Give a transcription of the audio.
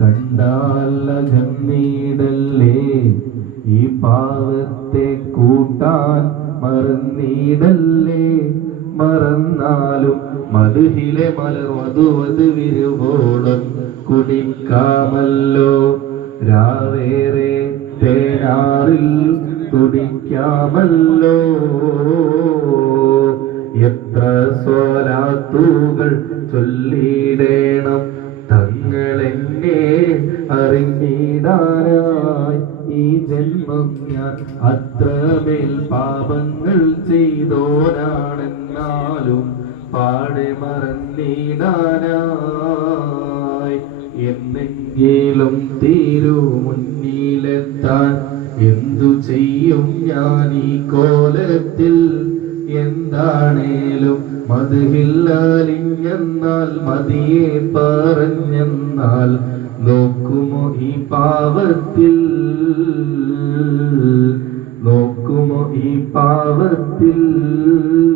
കണ്ടാലകന്നീടല്ലേ ഈ പാവത്തെ കൂട്ടാൻ മറന്നീടല്ലേ? മറന്നാലും മധുഹിലെ മലർ മധുവത് വിരുവോളം കുടിക്കാമല്ലോ. രാവേറെ തേനാറിൽ തുടിക്കാമല്ലോ. എത്ര സോലാത്തൂകൾ ചൊല്ലിടേണം അറിഞ്ഞിടാനായി ഈ ജന്മം ഞാൻ അത്രമേൽ പാപങ്ങൾ ചെയ്തോരാണെന്നാലും പാടെ മറന്നിടാനായി. എന്നെങ്കിലും തീരു മുന്നിലെത്താൻ എന്തു ചെയ്യും ഞാൻ ഈ കോലത്തിൽ? എന്താണേലും മതിഹില്ലാലിഞ്ഞെന്നാൽ മതിയെ പറഞ്ഞെന്നാൽ നോക്കുമോ ഈ പാവത്തിൽ? നോക്കുമോ ഈ പാവത്തിൽ?